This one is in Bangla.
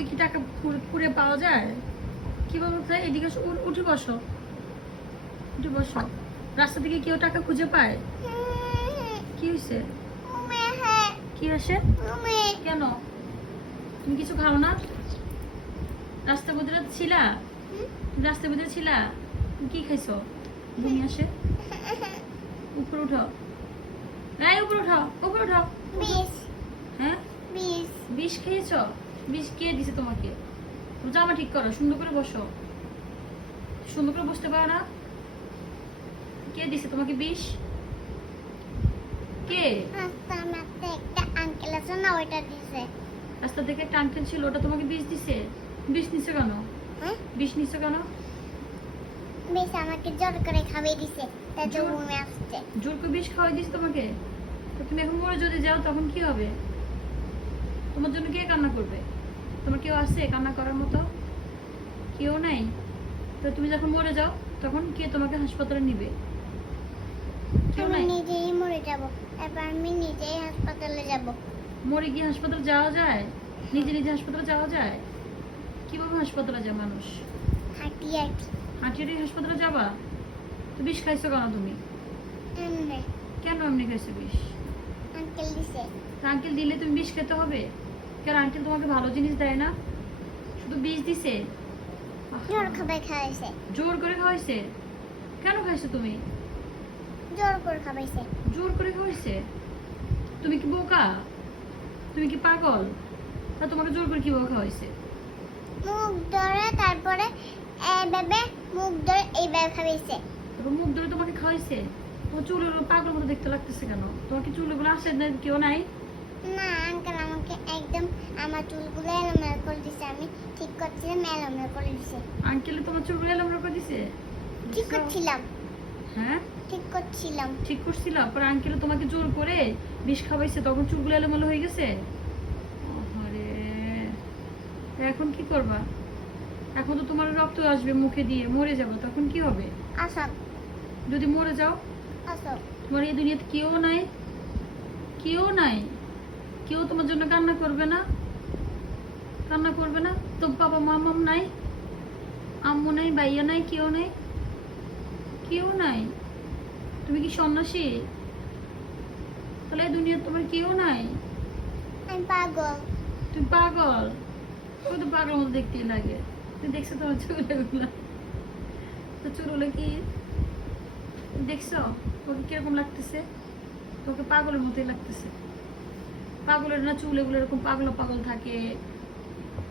দেখি টাকা কুড়ে পাওয়া যায় কিভাবে কোথায়? এদিকে উঠে বসো, উঠে বসো। রাস্তা থেকে কেউ টাকা খুঁজে পায়? কি হয়েছে? কি হয়েছে? কেন তুমি কিছু খাও না? রাস্তার মধ্যে ছিলা? রাস্তার মধ্যে ছিলা? তুমি কি খাইছো? বমি আসে? উপরে উঠো, এই উপরে উঠাও, উপরে উঠাও। হ্যাঁ, বিষ খেয়েছো? বিষ কে দিছে তোমাকে? জামা ঠিক করো, সুন্দর করে বসো। সুন্দর করে বসতে পারো না? কে দিছে তোমাকে বিষ? কে? রাস্তা থেকে একটা আঙ্কেল ছিল, ওটা তোমাকে বিষ দিছে? বিষ নিছো কেন? বিষ নিছো কেন? আমাকে জোর করে খাইয়ে দিছে, তাই তো বমি আসছে। জোর করে বিষ খাওয়াই দিছে তোমাকে? তো তুমি এখন মরে যদি যাও তখন কি হবে? তোমার জন্য কে কান্না করবে? তোমার কেউ আছে কান্না করার মতো? কেউ নাই। তো তুমি যখন মরে যাও তখন কে তোমাকে হাসপাতালে নিবে? কেউ আমি নাই। নিজেই মরে যাব, এবার আমি নিজেই হাসপাতালে যাব। মরে গিয়ে হাসপাতালে যাওয়া যায়? নিজে নিজে হাসপাতালে যাওয়া যায়? কিভাবে হাসপাতালে যায় মানুষ? হাঁটিয়ে হাঁটিয়ে হাসপাতালে যাবা? তো বিষ খাইছো কেন তুমি? এমনি কেন এমনি খাইছো বিষ? আঙ্কেল দিছে। আঙ্কেল দিলে তুমি বিষ খেতে হবে? কেন আঙ্কেল তোমাকে ভালো জিনিস দেয় না, শুধু বিষ দিছে? জোর খাবার খাওয়াইছে। জোর করে খাওয়াইছে? কেন খাইছো তুমি? জোর করে খাওয়াইছে। জোর করে খাওয়াইছে? তুমি কি বোকা? তুমি কি পাগল? তা তোমাকে জোর করে কিভাবে খাওয়াইছে? মুখ ধরে, তারপরে এইভাবে মুখ ধরে এইভাবে খাওয়াইছে। তারপর মুখ ধরে তোমাকে খাওয়াইছে? তোমার চুলগুলো পাগল মতো দেখতে লাগতেছে কেন? তোমার কি চুলগুলো আসে না? কেউ নাই? না আঙ্কেল আমাকে একদম আমার চুলগুলো এলোমেলো করে দিছে, আমি ঠিক করছিলাম এলোমেলো করে দিছে। আঙ্কেলে তোমার চুলগুলো এলোমেলো করে দিছে? ঠিক করছিলাম, হ্যাঁ, ঠিক করছিলাম। ঠিক করছিল, পর আঙ্কেলে তোমাকে জোর করে বিষ খাওয়াইছে, তখন চুলগুলো এলোমেলো হয়ে গেছে? আরে এখন কি করবা? এখন তো তোমার রক্ত আসবে মুখে দিয়ে, মরে যাবো, তখন কি হবে? আসো যদি মরে যাও? আসো। তোমার এই দুনিয়াতে কেউ নাই? কেউ নাই? কেউ তোমার জন্য কান্না করবে না? কান্না করবে না? তো বাবা মামাম নাই, আম্মু নাই, ভাইয়া নাই, কেউ নাই? কেউ নাই? তুমি কি সন্ন্যাসী? তাহলে এই দুনিয়া তোমার কেউ নাই? আমি পাগল। তুমি পাগল? তুমি তো পাগল মতো দেখতেই লাগে। তুমি দেখছো তোমার চুলগুলো? তো চুলগুলো কি দেখছো? ওকে কিরকম লাগতেছে? তোকে পাগলের মতোই লাগতেছে। পাগলের না চুল এগুলো এরকম পাগল পাগল থাকে,